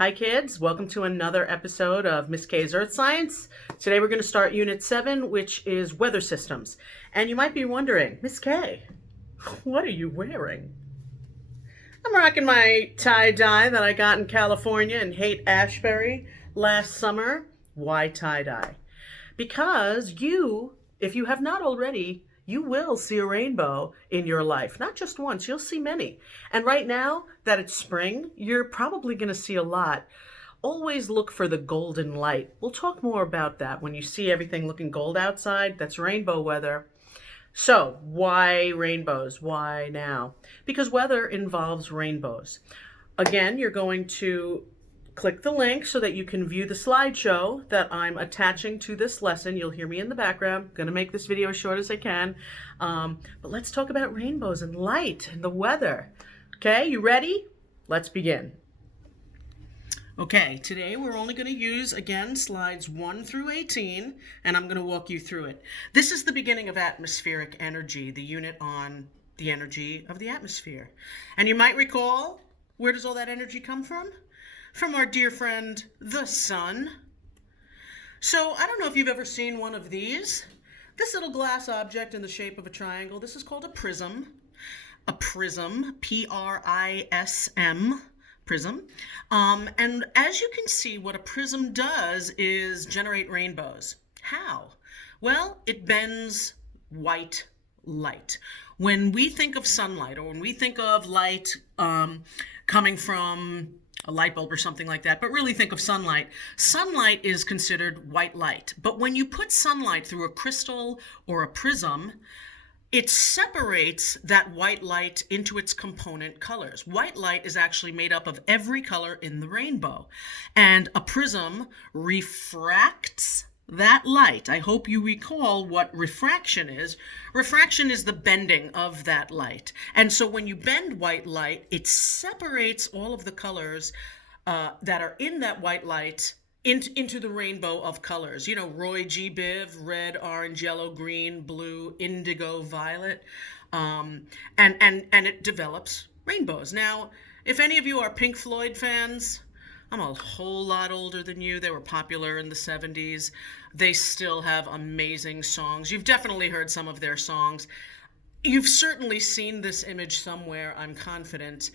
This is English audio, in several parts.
Hi kids, welcome to another episode of Miss K's Earth Science. Today we're going to start Unit 7, which is weather systems. And you might be wondering, Miss K, what are you wearing? I'm rocking my tie-dye that I got in California in Haight-Ashbury last summer. Why tie-dye? Because if you have not already, you will see a rainbow in your life. Not just once, you'll see many. And right now that it's spring, you're probably going to see a lot. Always look for the golden light. We'll talk more about that. When you see everything looking gold outside, that's rainbow weather. So, why rainbows? Why now? Because weather involves rainbows. Again, you're going to click the link so that you can view the slideshow that I'm attaching to this lesson. You'll hear me in the background. I'm going to make this video as short as I can. But let's talk about rainbows and light and the weather. Okay, you ready? Let's begin. Okay, today we're only going to use, again, slides 1 through 18, and I'm going to walk you through it. This is the beginning of atmospheric energy, the unit on the energy of the atmosphere. And you might recall, where does all that energy come from? From our dear friend, the sun. So I don't know if you've ever seen one of these. This little glass object in the shape of a triangle, this is called a prism. A prism, P-R-I-S-M, prism. And as you can see, what a prism does is generate rainbows. How? Well, it bends white light. When we think of sunlight, or when we think of light coming from a light bulb or something like that, but really think of sunlight. Sunlight is considered white light. But when you put sunlight through a crystal or a prism, it separates that white light into its component colors. White light is actually made up of every color in the rainbow. And a prism refracts that light. I hope you recall what refraction is. Refraction is the bending of that light. And so when you bend white light, it separates all of the colors that are in that white light into the rainbow of colors. You know, Roy G. Biv, red, orange, yellow, green, blue, indigo, violet. And it develops rainbows. Now, if any of you are Pink Floyd fans, I'm a whole lot older than you. They were popular in the 70s. They still have amazing songs. You've definitely heard some of their songs. You've certainly seen this image somewhere, I'm confident.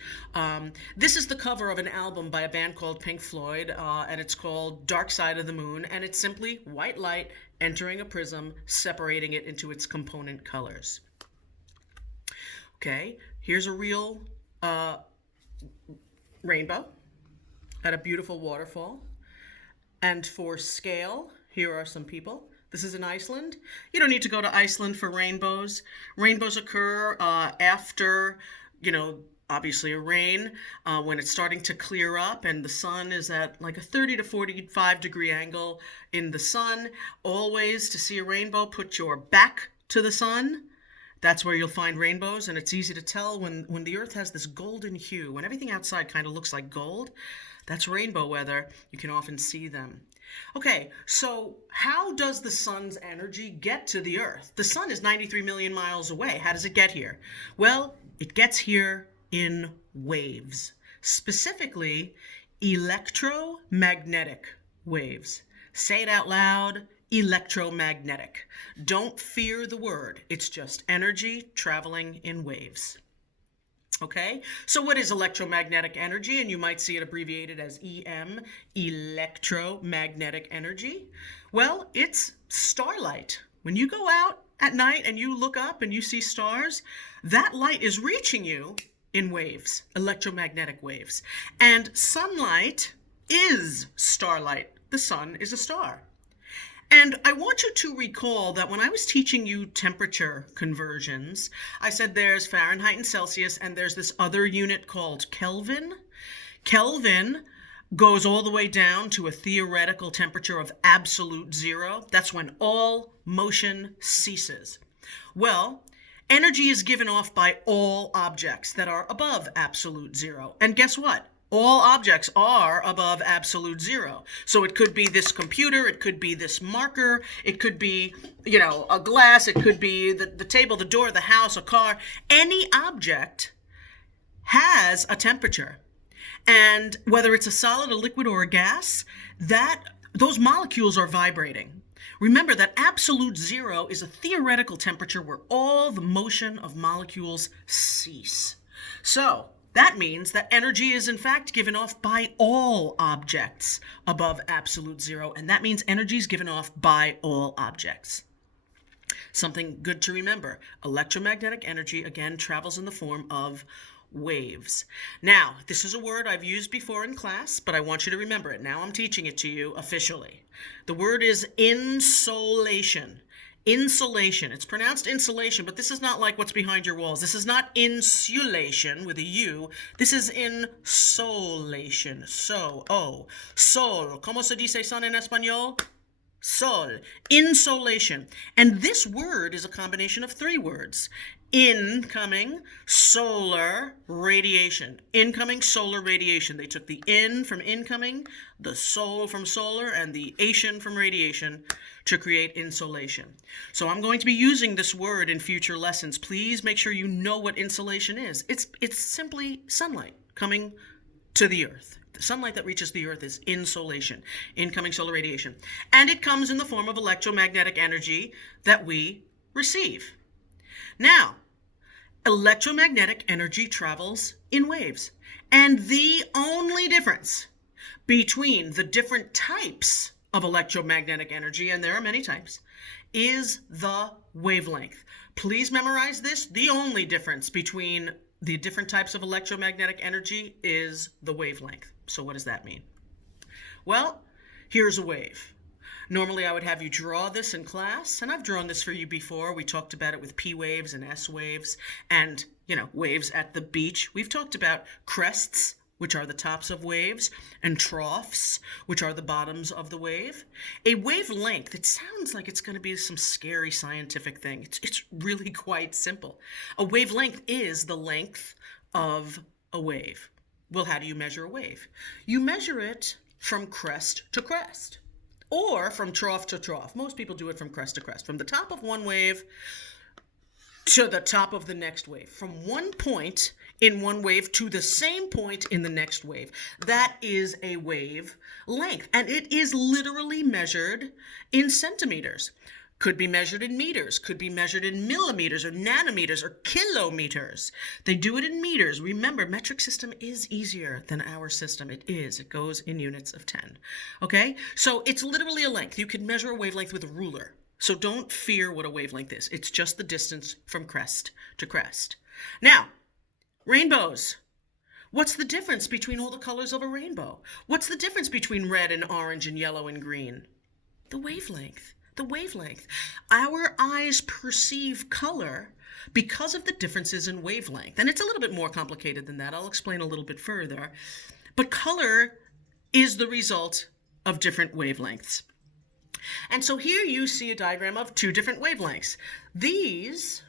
This is the cover of an album by a band called Pink Floyd, and it's called Dark Side of the Moon, and it's simply white light entering a prism, separating it into its component colors. Okay, here's a real rainbow at a beautiful waterfall. And for scale, here are some people. This is in Iceland. You don't need to go to Iceland for rainbows. Rainbows occur after, obviously a rain, when it's starting to clear up and the sun is at like a 30 to 45 degree angle in the sun. Always, to see a rainbow, put your back to the sun. That's where you'll find rainbows, and it's easy to tell when the earth has this golden hue, when everything outside kind of looks like gold. That's rainbow weather. You can often see them. Okay, so how does the sun's energy get to the earth? The sun is 93 million miles away. How does it get here? Well, it gets here in waves, specifically electromagnetic waves. Say it out loud. Electromagnetic. Don't fear the word. It's just energy traveling in waves. Okay, so what is electromagnetic energy? And you might see it abbreviated as EM, electromagnetic energy. Well, it's starlight. When you go out at night and you look up and you see stars, that light is reaching you in waves, electromagnetic waves. And sunlight is starlight. The sun is a star. And I want you to recall that when I was teaching you temperature conversions, I said there's Fahrenheit and Celsius, and there's this other unit called Kelvin. Kelvin goes all the way down to a theoretical temperature of absolute zero. That's when all motion ceases. Well, energy is given off by all objects that are above absolute zero. And guess what? All objects are above absolute zero. So it could be this computer, it could be this marker, it could be, a glass, it could be the table, the door, the house, a car. Any object has a temperature. And whether it's a solid, a liquid, or a gas, those molecules are vibrating. Remember that absolute zero is a theoretical temperature where all the motion of molecules cease. So that means that energy is in fact given off by all objects above absolute zero, and that means energy is given off by all objects. Something good to remember, electromagnetic energy again travels in the form of waves. Now, this is a word I've used before in class, but I want you to remember it. Now I'm teaching it to you officially. The word is insolation. Insulation. It's pronounced insulation, but this is not like what's behind your walls. This is not insulation with a U. This is insolation. Sol. ¿Cómo se dice son en español? Sol. Insolation. And this word is a combination of three words. Incoming solar radiation. Incoming solar radiation. They took the in from incoming, the sol from solar, and the ation from radiation to create insolation. So I'm going to be using this word in future lessons. Please make sure you know what insolation is. It's simply sunlight coming to the earth. The sunlight that reaches the earth is insolation, incoming solar radiation. And it comes in the form of electromagnetic energy that we receive. Now, electromagnetic energy travels in waves. And the only difference between the different types of electromagnetic energy, and there are many types, is the wavelength. Please memorize this. The only difference between the different types of electromagnetic energy is the wavelength. So what does that mean? Well, here's a wave. Normally I would have you draw this in class, and I've drawn this for you before. We talked about it with P waves and S waves and, waves at the beach. We've talked about crests, which are the tops of waves, and troughs, which are the bottoms of the wave. A wavelength, it sounds like it's going to be some scary scientific thing. It's really quite simple. A wavelength is the length of a wave. Well, how do you measure a wave? You measure it from crest to crest, or from trough to trough. Most people do it from crest to crest, from the top of one wave to the top of the next wave, from one point in one wave to the same point in the next wave. That is a wave length, and it is literally measured in centimeters. Could be measured in meters, could be measured in millimeters or nanometers or kilometers. They do it in meters. Remember, metric system is easier than our system. It is. It goes in units of 10. Okay? So it's literally a length. You can measure a wavelength with a ruler. So don't fear what a wavelength is. It's just the distance from crest to crest. Now, rainbows. What's the difference between all the colors of a rainbow? What's the difference between red and orange and yellow and green? The wavelength. The wavelength. Our eyes perceive color because of the differences in wavelength. And it's a little bit more complicated than that. I'll explain a little bit further. But color is the result of different wavelengths. And so here you see a diagram of two different wavelengths. These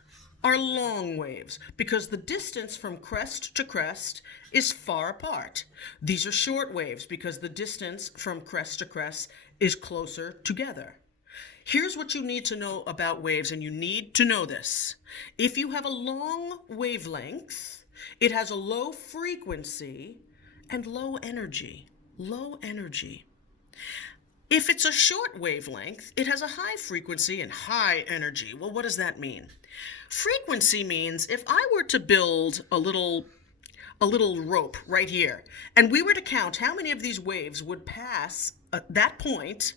are long waves because the distance from crest to crest is far apart. These are short waves because the distance from crest to crest is closer together. Here's what you need to know about waves, and you need to know this. If you have a long wavelength, it has a low frequency and low energy. Low energy. If it's a short wavelength, it has a high frequency and high energy. Well, what does that mean? Frequency means if I were to build a little rope right here, and we were to count how many of these waves would pass that point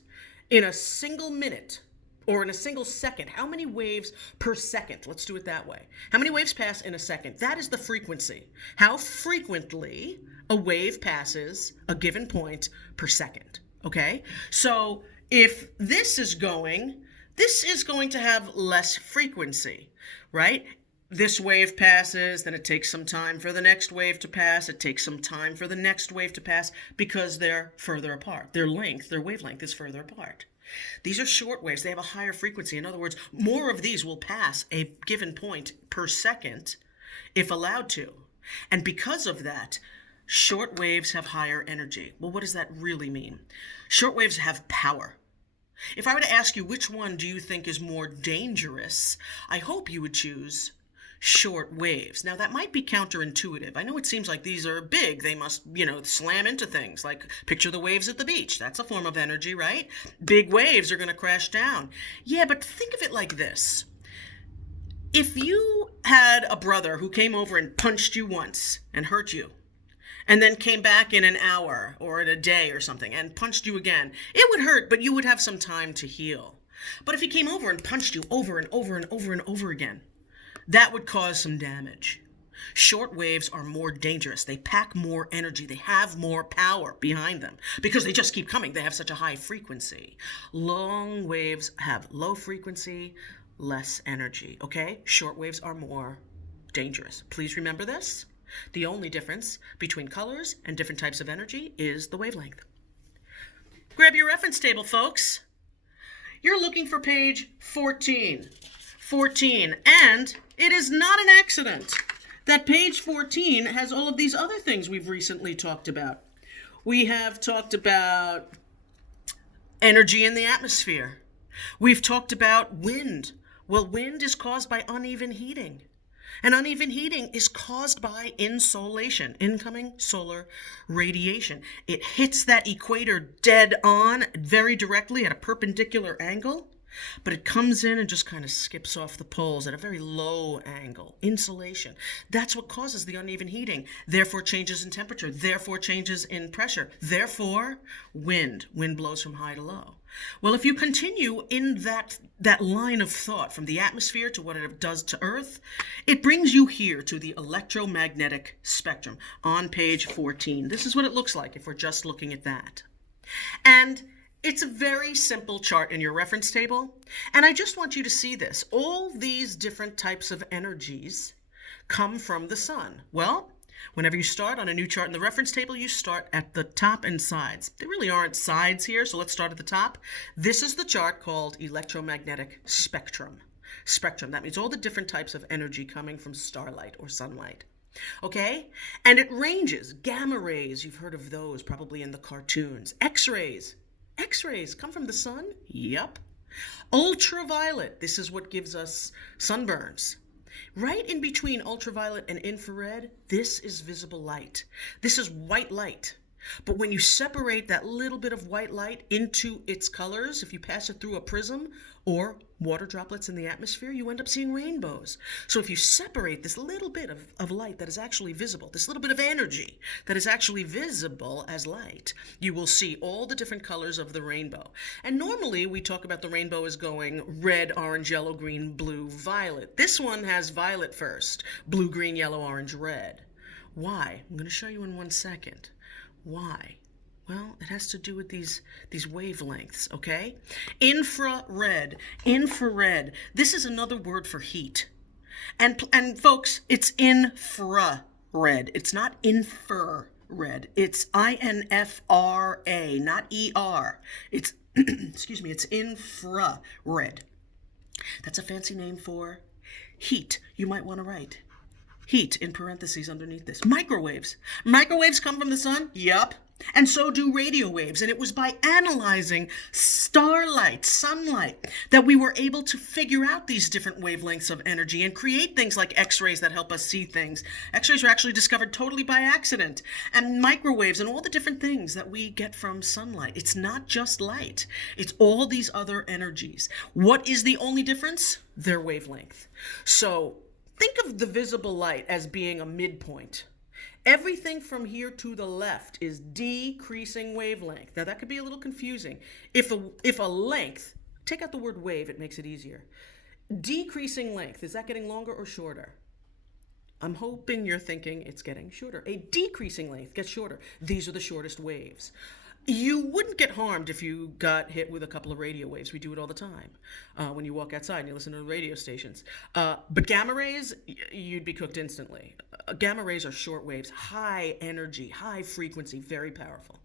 in a single minute or in a single second. How many waves per second? Let's do it that way. How many waves pass in a second? That is the frequency. How frequently a wave passes a given point per second. Okay? So if this is going to have less frequency, right? This wave passes, then it takes some time for the next wave to pass. It takes some time for the next wave to pass because they're further apart. Their wavelength is further apart. These are short waves. They have a higher frequency. In other words, more of these will pass a given point per second if allowed to. And because of that, short waves have higher energy. Well, what does that really mean? Short waves have power. If I were to ask you which one do you think is more dangerous, I hope you would choose short waves. Now, that might be counterintuitive. I know it seems like these are big. They must, slam into things. Like, picture the waves at the beach. That's a form of energy, right? Big waves are going to crash down. Yeah, but think of it like this. If you had a brother who came over and punched you once and hurt you, and then came back in an hour or in a day or something and punched you again, it would hurt, but you would have some time to heal. But if he came over and punched you over and over and over and over again, that would cause some damage. Short waves are more dangerous. They pack more energy. They have more power behind them because they just keep coming. They have such a high frequency. Long waves have low frequency, less energy, okay? Short waves are more dangerous. Please remember this. The only difference between colors and different types of energy is the wavelength. Grab your reference table, folks. You're looking for page 14. 14, and it is not an accident that page 14 has all of these other things we've recently talked about. We have talked about energy in the atmosphere. We've talked about wind. Well, wind is caused by uneven heating. And uneven heating is caused by insolation, incoming solar radiation. It hits that equator dead on, very directly at a perpendicular angle, but it comes in and just kind of skips off the poles at a very low angle. Insolation. That's what causes the uneven heating, therefore changes in temperature, therefore changes in pressure, therefore wind. Wind blows from high to low. Well, if you continue in that line of thought from the atmosphere to what it does to Earth, it brings you here to the electromagnetic spectrum on page 14. This is what it looks like if we're just looking at that. And it's a very simple chart in your reference table, and I just want you to see this. All these different types of energies come from the sun. Well, whenever you start on a new chart in the reference table, you start at the top and sides. There really aren't sides here, so let's start at the top. This is the chart called Electromagnetic Spectrum. Spectrum, that means all the different types of energy coming from starlight or sunlight. Okay? And it ranges. Gamma rays, you've heard of those probably in the cartoons. X-rays. X-rays come from the sun? Yep. Ultraviolet, this is what gives us sunburns. Right in between ultraviolet and infrared, this is visible light. This is white light. But when you separate that little bit of white light into its colors, if you pass it through a prism or water droplets in the atmosphere, you end up seeing rainbows. So if you separate this little bit of light that is actually visible, this little bit of energy that is actually visible as light, you will see all the different colors of the rainbow. And normally we talk about the rainbow as going red, orange, yellow, green, blue, violet. This one has violet first, blue, green, yellow, orange, red. Why? I'm going to show you in 1 second. Why? Well, it has to do with these wavelengths, okay? Infrared. Infrared. This is another word for heat. And folks, it's infrared. It's not infrared. It's I-N-F-R-A, not E-R. It's, excuse me, it's infrared. That's a fancy name for heat. You might want to write heat in parentheses underneath this. Microwaves. Microwaves come from the sun? Yup. And so do radio waves. And it was by analyzing starlight, sunlight, that we were able to figure out these different wavelengths of energy and create things like X-rays that help us see things. X-rays were actually discovered totally by accident. And microwaves and all the different things that we get from sunlight. It's not just light. It's all these other energies. What is the only difference? Their wavelength. So think of the visible light as being a midpoint. Everything from here to the left is decreasing wavelength. Now that could be a little confusing. If a length, take out the word wave, it makes it easier. Decreasing length, is that getting longer or shorter? I'm hoping you're thinking it's getting shorter. A decreasing length gets shorter. These are the shortest waves. You wouldn't get harmed if you got hit with a couple of radio waves. We do it all the time when you walk outside and you listen to the radio stations. But gamma rays, you'd be cooked instantly. Gamma rays are short waves, high energy, high frequency, very powerful,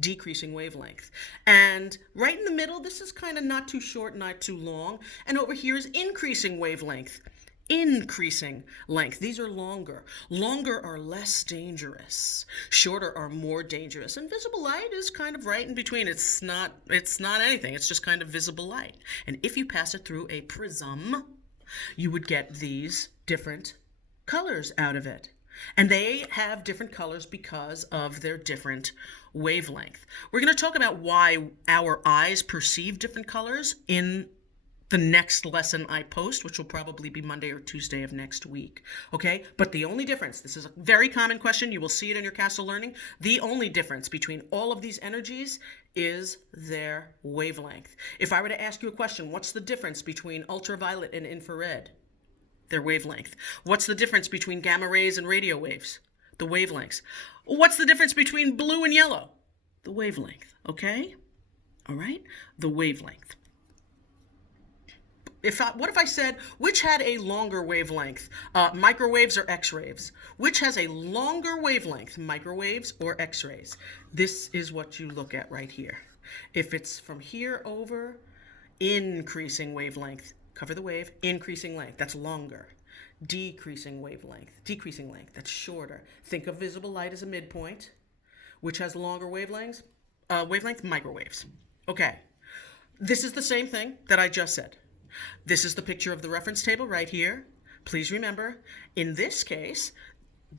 decreasing wavelength. And right in the middle, this is kind of not too short, not too long. And over here is increasing wavelength. Increasing length. These are longer. Longer are less dangerous. Shorter are more dangerous. And visible light is kind of right in between. It's not anything. It's just kind of visible light. And if you pass it through a prism, you would get these different colors out of it. And they have different colors because of their different wavelength. We're going to talk about why our eyes perceive different colors in the next lesson I post, which will probably be Monday or Tuesday of next week. Okay? But the only difference, this is a very common question, you will see it in your Castle Learning, the only difference between all of these energies is their wavelength. If I were to ask you a question, what's the difference between ultraviolet and infrared? Their wavelength. What's the difference between gamma rays and radio waves? The wavelengths. What's the difference between blue and yellow? The wavelength. Okay? All right? The wavelength. What if I said, which had a longer wavelength, microwaves or X-rays? Which has a longer wavelength, microwaves or X-rays? This is what you look at right here. If it's from here over, increasing wavelength, cover the wave, increasing length, that's longer. Decreasing wavelength, decreasing length, that's shorter. Think of visible light as a midpoint, which has longer wavelengths, microwaves. Okay, this is the same thing that I just said. This is the picture of the reference table right here. Please remember, in this case,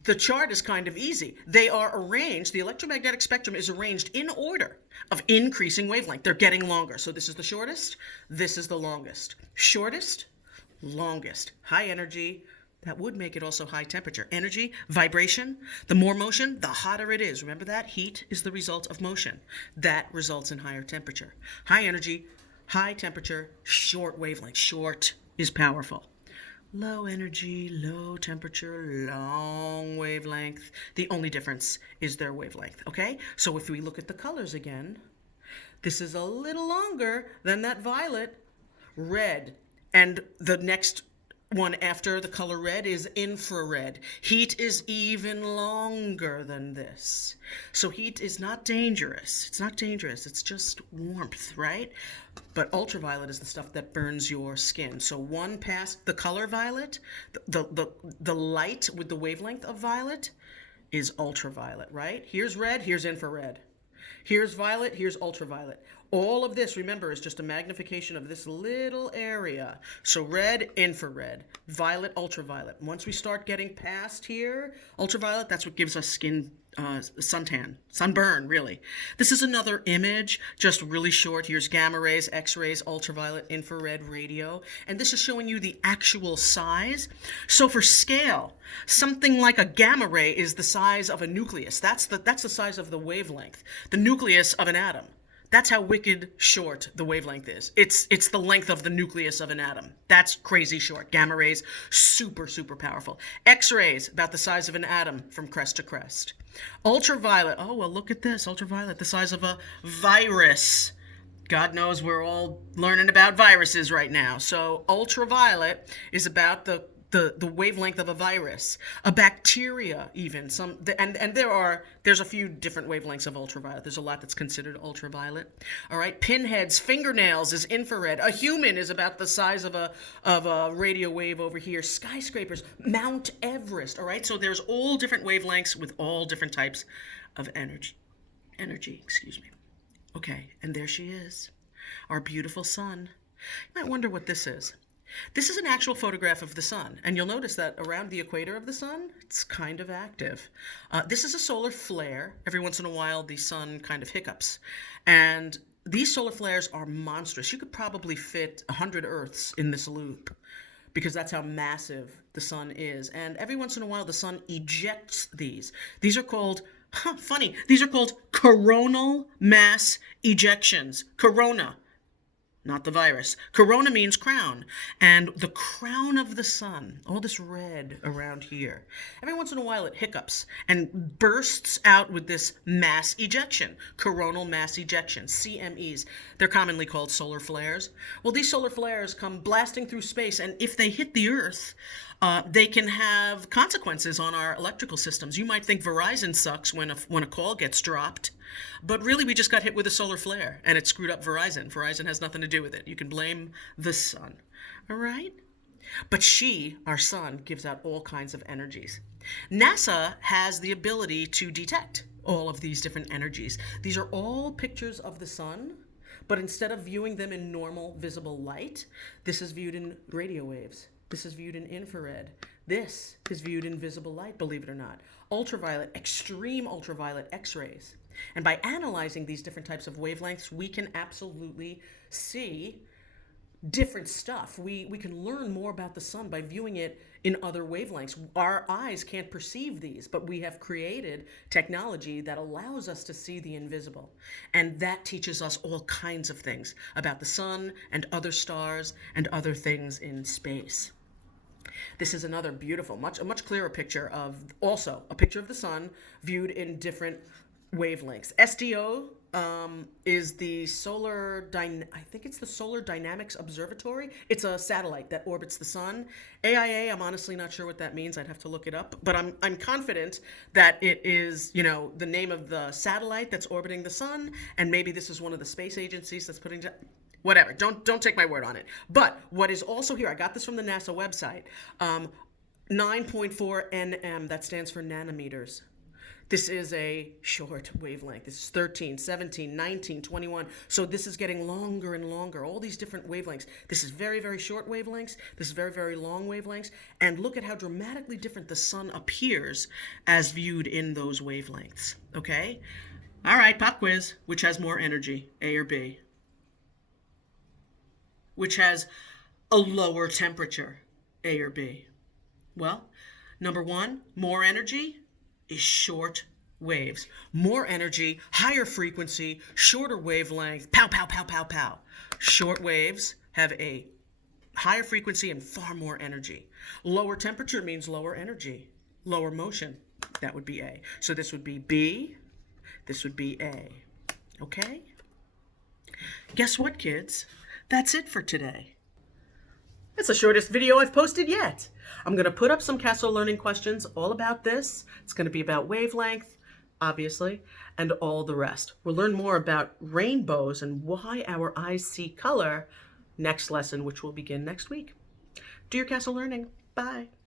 the chart is kind of easy. They are arranged, the electromagnetic spectrum is arranged in order of increasing wavelength. They're getting longer. So this is the shortest, this is the longest. Shortest, longest. High energy, that would make it also high temperature. Energy, vibration, the more motion, the hotter it is. Remember that? Heat is the result of motion. That results in higher temperature. High energy, high temperature, short wavelength. Short is powerful. Low energy, low temperature, long wavelength. The only difference is their wavelength, okay? So if we look at the colors again, this is a little longer than that violet, red. And the next one after the color red is infrared. Heat is even longer than this. So heat is not dangerous. It's not dangerous. It's just warmth, right? But ultraviolet is the stuff that burns your skin. So one past the color violet, the light with the wavelength of violet is ultraviolet, right? Here's red, here's infrared. Here's violet, here's ultraviolet. All of this, remember, is just a magnification of this little area. So red, infrared, violet, ultraviolet. Once we start getting past here, ultraviolet, that's what gives us skin suntan, sunburn, really. This is another image, just really short. Here's gamma rays, X-rays, ultraviolet, infrared, radio. And this is showing you the actual size. So for scale, something like a gamma ray is the size of a nucleus. That's the size of the wavelength, the nucleus of an atom. That's how wicked short the wavelength is. It's the length of the nucleus of an atom. That's crazy short. Gamma rays, super, super powerful. X-rays, about the size of an atom from crest to crest. Ultraviolet, oh, well, look at this. Ultraviolet, the size of a virus. God knows we're all learning about viruses right now. So ultraviolet is about the wavelength of a virus, a bacteria even. There's a few different wavelengths of ultraviolet. There's a lot that's considered ultraviolet. All right, pinheads, fingernails is infrared. A human is about the size of a radio wave over here. Skyscrapers, Mount Everest. All right, so there's all different wavelengths with all different types of energy. Excuse me. Okay, and there she is, our beautiful sun. You might wonder what this is. This is an actual photograph of the sun, and you'll notice that around the equator of the sun, it's kind of active. This is a solar flare. Every once in a while, the sun kind of hiccups, and these solar flares are monstrous. You could probably fit 100 Earths in this loop, because that's how massive the sun is. And every once in a while, the sun ejects these. These are called, these are called coronal mass ejections. Corona. Not the virus. Corona means crown. And the crown of the sun, all this red around here, every once in a while it hiccups and bursts out with this mass ejection, coronal mass ejection, CMEs. They're commonly called solar flares. Well, these solar flares come blasting through space, and if they hit the Earth, they can have consequences on our electrical systems. You might think Verizon sucks when a call gets dropped, but really we just got hit with a solar flare and it screwed up Verizon. Verizon has nothing to do with it. You can blame the sun, all right? But our sun, gives out all kinds of energies. NASA has the ability to detect all of these different energies. These are all pictures of the sun, but instead of viewing them in normal visible light, this is viewed in radio waves. This is viewed in infrared. This is viewed in visible light, believe it or not. Ultraviolet, extreme ultraviolet X-rays. And by analyzing these different types of wavelengths, we can absolutely see different stuff. We can learn more about the sun by viewing it in other wavelengths. Our eyes can't perceive these, but we have created technology that allows us to see the invisible. And that teaches us all kinds of things about the sun and other stars and other things in space. This is another beautiful, a much clearer picture of, also a picture of the sun viewed in different wavelengths. SDO is the I think it's the Solar Dynamics Observatory. It's a satellite that orbits the sun. AIA, I'm honestly not sure what that means. I'd have to look it up. But I'm confident that it is, the name of the satellite that's orbiting the sun, and maybe this is one of the space agencies that's putting whatever. Don't take my word on it. But what is also here, I got this from the NASA website. 9.4 nm, that stands for nanometers. This is a short wavelength. This is 13, 17, 19, 21. So this is getting longer and longer, all these different wavelengths. This is very, very short wavelengths. This is very, very long wavelengths. And look at how dramatically different the sun appears as viewed in those wavelengths. Okay? All right, pop quiz. Which has more energy, A or B? Which has a lower temperature, A or B? Well, number one, more energy is short waves. More energy, higher frequency, shorter wavelength, pow, pow, pow, pow, pow. Short waves have a higher frequency and far more energy. Lower temperature means lower energy, lower motion. That would be A. So this would be B, this would be A. Okay? Guess what, kids? That's it for today. It's the shortest video I've posted yet. I'm going to put up some Castle Learning questions all about this. It's going to be about wavelength, obviously, and all the rest. We'll learn more about rainbows and why our eyes see color next lesson, which will begin next week. Do your Castle Learning. Bye.